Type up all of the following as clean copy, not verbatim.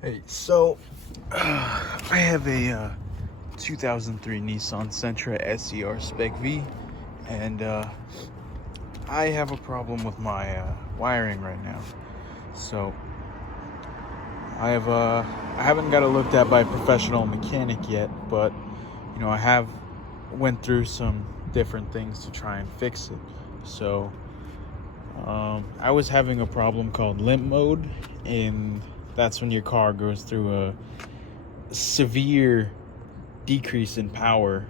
Hey, so I have a 2003 Nissan Sentra SER Spec V, and I have a problem with my wiring right now. So I haven't got it looked at by a professional mechanic yet, but I have went through some different things to try and fix it. So I was having a problem called limp mode, and that's when your car goes through a severe decrease in power,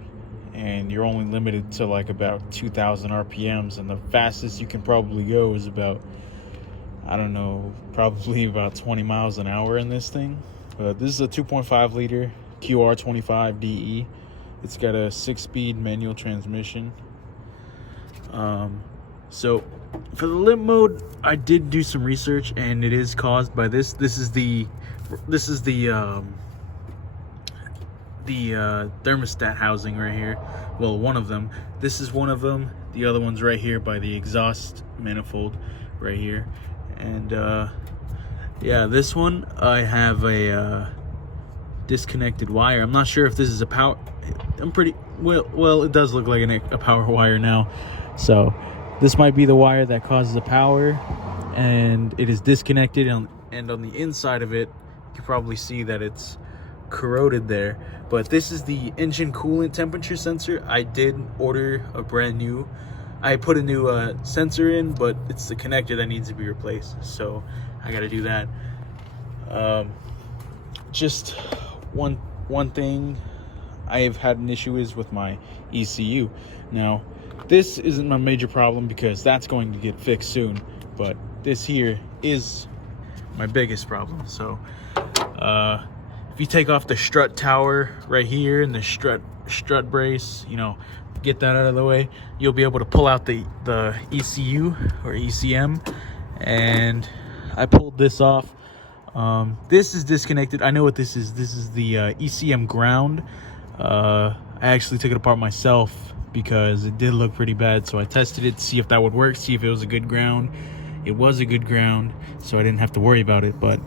and you're only limited to like about 2,000 RPMs, and the fastest you can probably go is about, I don't know, probably about 20 miles an hour in this thing. This is a 2.5 liter QR25DE. It's got a 6-speed manual transmission. So for the limp mode, I did do some research, and it is caused by this. This is the thermostat housing right here. Well, one of them. This is one of them. The other one's right here by the exhaust manifold right here. And yeah, this one I have a disconnected wire. I'm not sure if this is a power. I'm pretty well. It does look like a power wire now. So this might be the wire that causes the power, and it is disconnected. And on the inside of it, you can probably see that it's corroded there. But this is the engine coolant temperature sensor. I did order a brand new. I put a new sensor in, but it's the connector that needs to be replaced. So I got to do that. Just one thing I have had an issue is with my ECU. Now, this isn't my major problem because that's going to get fixed soon, but this here is my biggest problem. So if you take off the strut tower right here and the strut brace, get that out of the way, you'll be able to pull out the ECU or ECM. And I pulled this off. This is disconnected. I know what this is. This is the ECM ground. I actually took it apart myself because it did look pretty bad, so I tested it to see if that would work, see if it was a good ground. It was a good ground, so I didn't have to worry about it. But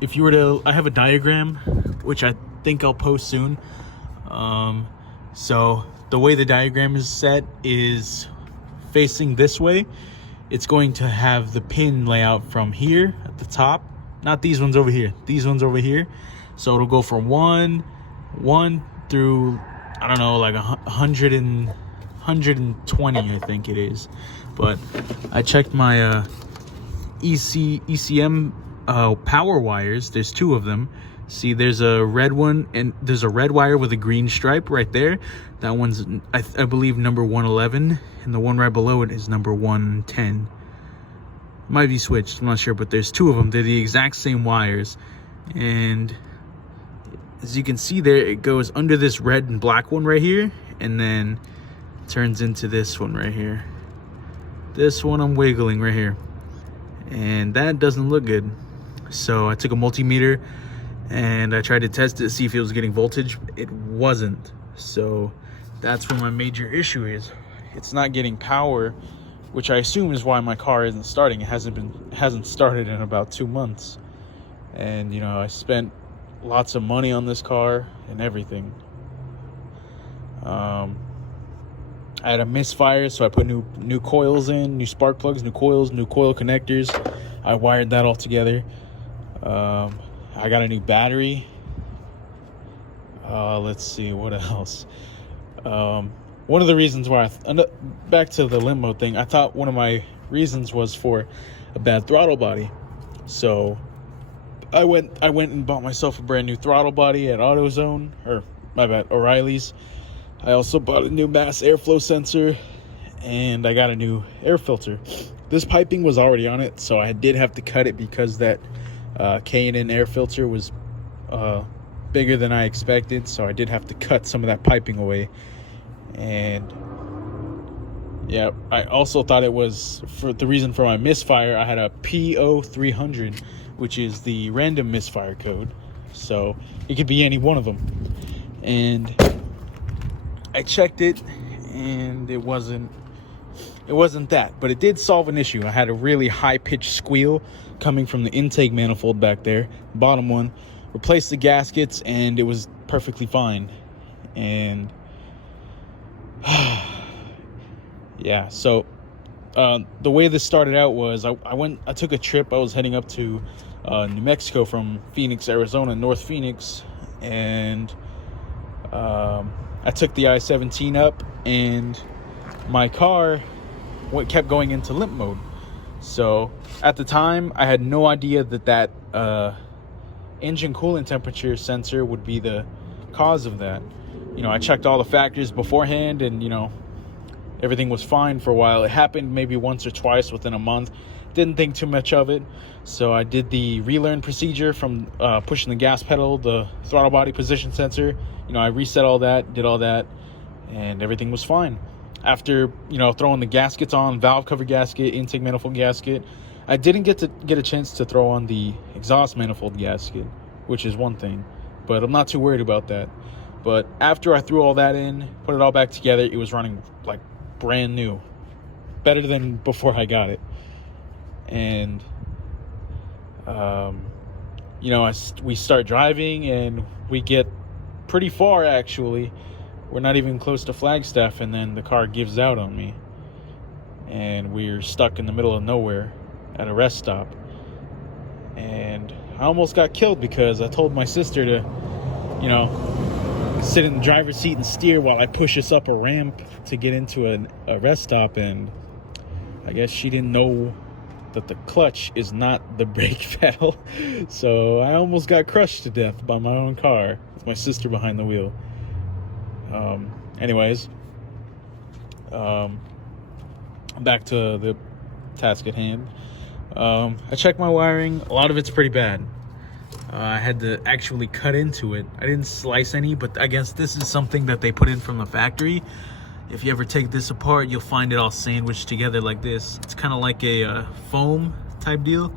if you were to, I have a diagram which I think I'll post soon. So the way the diagram is set is facing this way. It's going to have the pin layout from here at the top, not these ones over here, these ones over here. So it'll go from one through, I don't know, like 120, I think it is. But I checked my ECM power wires. There's two of them. See, there's a red one, and there's a red wire with a green stripe right there. That one's, I believe, number 111, and the one right below it is number 110. Might be switched, I'm not sure, but there's two of them. They're the exact same wires, and as you can see there, it goes under this red and black one right here, and then turns into this one right here. This one I'm wiggling right here, and that doesn't look good. So I took a multimeter and I tried to test it to see if it was getting voltage. It wasn't. So that's where my major issue is. It's not getting power, which I assume is why my car isn't starting. It hasn't started in about 2 months. And I spent lots of money on this car and everything. I had a misfire, so I put new coils in, new spark plugs, new coils, new coil connectors. I wired that all together. I got a new battery. Let's see what else. One of the reasons why back to the limp mode thing, I thought one of my reasons was for a bad throttle body. So I went and bought myself a brand new throttle body at AutoZone, or my bad, O'Reilly's. I also bought a new mass airflow sensor, and I got a new air filter. This piping was already on it, so I did have to cut it because that K&N air filter was bigger than I expected, so I did have to cut some of that piping away. And yeah, I also thought it was for the reason for my misfire. I had a PO300, which is the random misfire code, so it could be any one of them. And I checked it, and it wasn't that, but it did solve an issue. I had a really high-pitched squeal coming from the intake manifold back there, bottom one. Replaced the gaskets, and it was perfectly fine. And yeah, so the way this started out was I took a trip. I was heading up to New Mexico from Phoenix, Arizona, North Phoenix, and I took the I-17 up, and my car kept going into limp mode. So at the time, I had no idea that engine coolant temperature sensor would be the cause of that. You know, I checked all the factors beforehand, and you know, everything was fine for a while. It happened maybe once or twice within a month. Didn't think too much of it. So I did the relearn procedure from pushing the gas pedal, the throttle body position sensor. You know, I reset all that, did all that, and everything was fine. After, you know, throwing the gaskets on, valve cover gasket, intake manifold gasket, I didn't get a chance to throw on the exhaust manifold gasket, which is one thing, but I'm not too worried about that. But after I threw all that in, put it all back together, it was running like brand new, better than before I got it. And you know, we start driving, and we get pretty far. Actually, we're not even close to Flagstaff, and then the car gives out on me, and we're stuck in the middle of nowhere at a rest stop. And I almost got killed because I told my sister to, you know, sit in the driver's seat and steer while I push us up a ramp to get into a rest stop, and I guess she didn't know that the clutch is not the brake pedal. So I almost got crushed to death by my own car with my sister behind the wheel. Anyways, back to the task at hand. I checked my wiring. A lot of it's pretty bad. I had to actually cut into it. I didn't slice any, but I guess this is something that they put in from the factory. If you ever take this apart, you'll find it all sandwiched together like this. It's kind of like a foam type deal.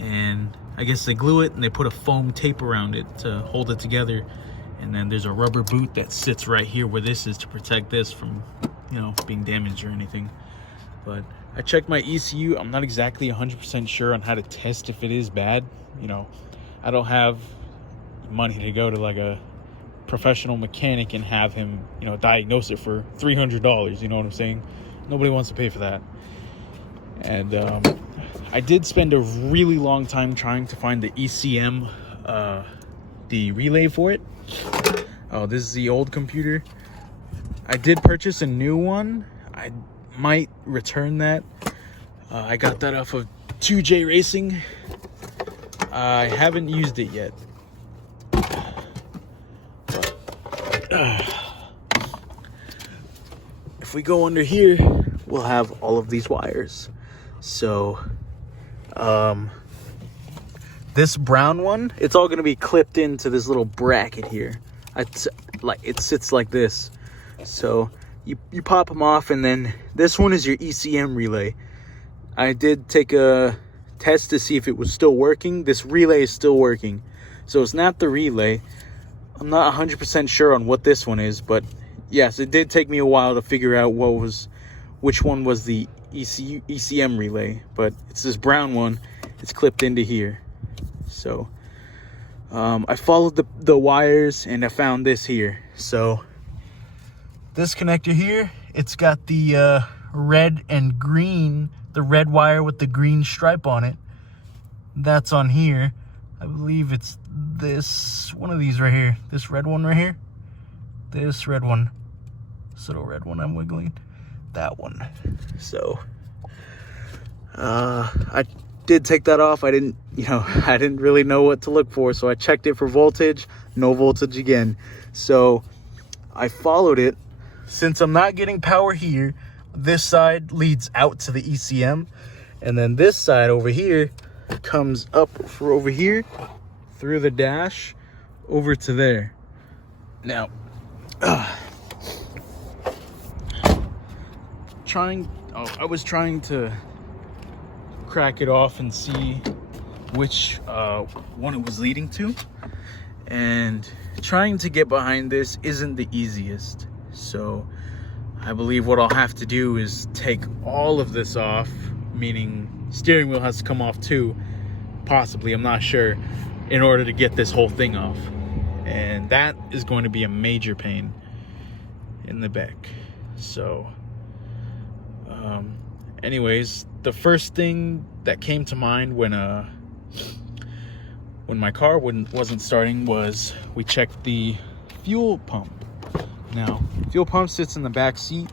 And I guess they glue it and they put a foam tape around it to hold it together. And then there's a rubber boot that sits right here where this is to protect this from, you know, being damaged or anything. But I checked my ECU. I'm not exactly 100% sure on how to test if it is bad. You know, I don't have money to go to like a professional mechanic and have him, you know, diagnose it for $300. You know what I'm saying? Nobody wants to pay for that. And I did spend a really long time trying to find the ECM, the relay for it. Oh, this is the old computer. I did purchase a new one. I might return that. I got that off of 2J Racing. I haven't used it yet. If we go under here, we'll have all of these wires. So this brown one, it's all going to be clipped into this little bracket here. It sits like this. So you pop them off, and then this one is your ECM relay. I did take a test to see if it was still working. This relay is still working. So it's not the relay. I'm not 100% sure on what this one is, but yes, it did take me a while to figure out which one was the ECM relay, but it's this brown one. It's clipped into here. So I followed the wires, and I found this here. So this connector here, it's got the red and green, the red wire with the green stripe on it. That's on here. I believe it's this one of these right here. This red one right here. This red one. This little red one I'm wiggling. That one. So I did take that off. I didn't really know what to look for, so I checked it for voltage. No voltage again. So I followed it. Since I'm not getting power here, this side leads out to the ECM, and then this side over here comes up for over here through the dash over to there. Now I was trying to crack it off and see which one it was leading to, and trying to get behind this isn't the easiest. So I believe what I'll have to do is take all of this off, meaning steering wheel has to come off too, possibly, I'm not sure, in order to get this whole thing off. And that is going to be a major pain in the back. So anyways, the first thing that came to mind when my car wasn't starting was we checked the fuel pump. Now, fuel pump sits in the back seat.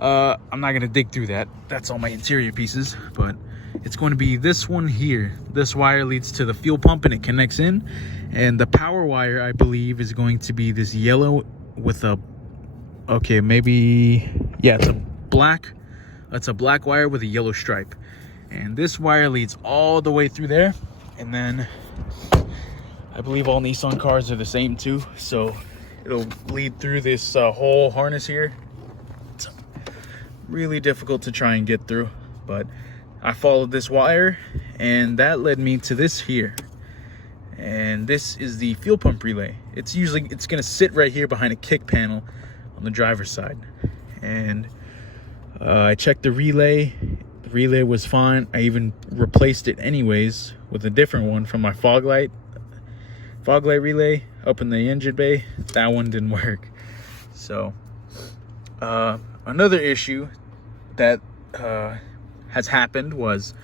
I'm not gonna dig through that. That's all my interior pieces, but it's going to be this one here. This wire leads to the fuel pump and it connects in. And the power wire, I believe, is going to be this yellow with a, okay, maybe, yeah, it's a black wire with a yellow stripe. And this wire leads all the way through there. And then I believe all Nissan cars are the same too. So it'll lead through this whole harness here. It's really difficult to try and get through, but I followed this wire and that led me to this here. And this is the fuel pump relay. It's gonna sit right here behind a kick panel on the driver's side. And I checked the relay. The relay was fine. I even replaced it anyways with a different one from my fog light relay up in the engine bay. That one didn't work. So another issue that has happened was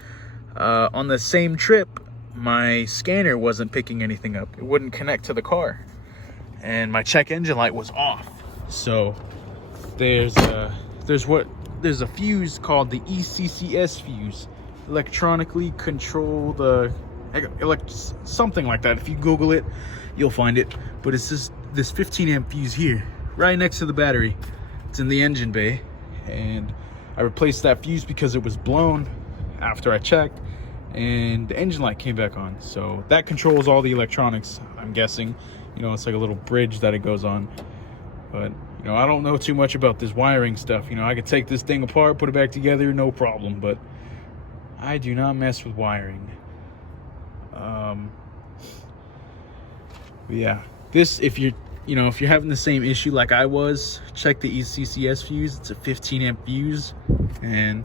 on the same trip, my scanner wasn't picking anything up. It wouldn't connect to the car, and my check engine light was off. So there's a fuse called the ECCS fuse, electronically control the something like that. If you Google it, you'll find it. But it's this 15 amp fuse here, right next to the battery. It's in the engine bay, and I replaced that fuse because it was blown after I checked, and the engine light came back on. So that controls all the electronics, I'm guessing. You know, it's like a little bridge that it goes on. But, you know, I don't know too much about this wiring stuff. You know, I could take this thing apart, put it back together, no problem. But I do not mess with wiring. But yeah, this, if you're having the same issue like I was, check the ECCS fuse. It's a 15 amp fuse, and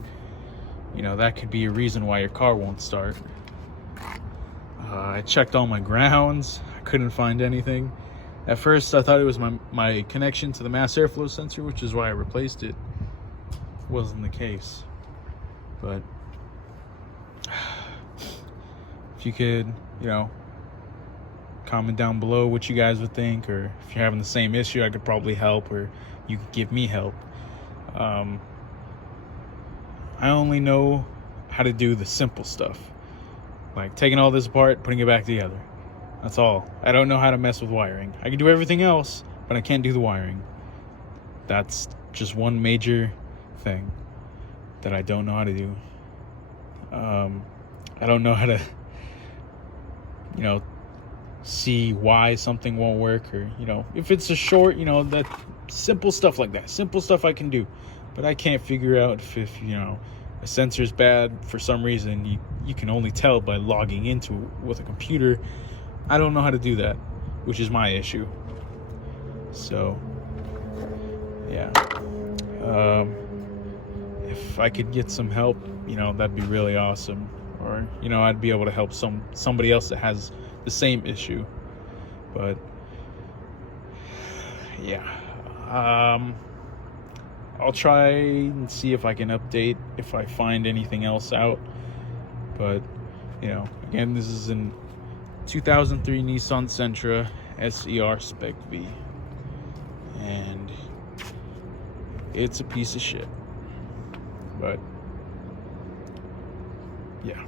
you know, that could be a reason why your car won't start. I checked all my grounds. I couldn't find anything. At first, I thought it was my connection to the mass airflow sensor, which is why I replaced it. Wasn't the case. But if you could, you know, comment down below what you guys would think, or if you're having the same issue, I could probably help, or you could give me help. I only know how to do the simple stuff, like taking all this apart, putting it back together. That's all. I don't know how to mess with wiring. I can do everything else, but I can't do the wiring. That's just one major thing that I don't know how to do. I don't know how to, you know, see why something won't work, or, you know, if it's a short, you know, that simple stuff like that. Simple stuff I can do, but I can't figure out if you know, a sensor is bad for some reason. You can only tell by logging into it with a computer. I don't know how to do that, which is my issue. So yeah, if I could get some help, you know, that'd be really awesome. Or, you know, I'd be able to help somebody else that has the same issue. But yeah, I'll try and see if I can update if I find anything else out. But, you know, again, this is an 2003 Nissan Sentra SER Spec V, and it's a piece of shit. But yeah.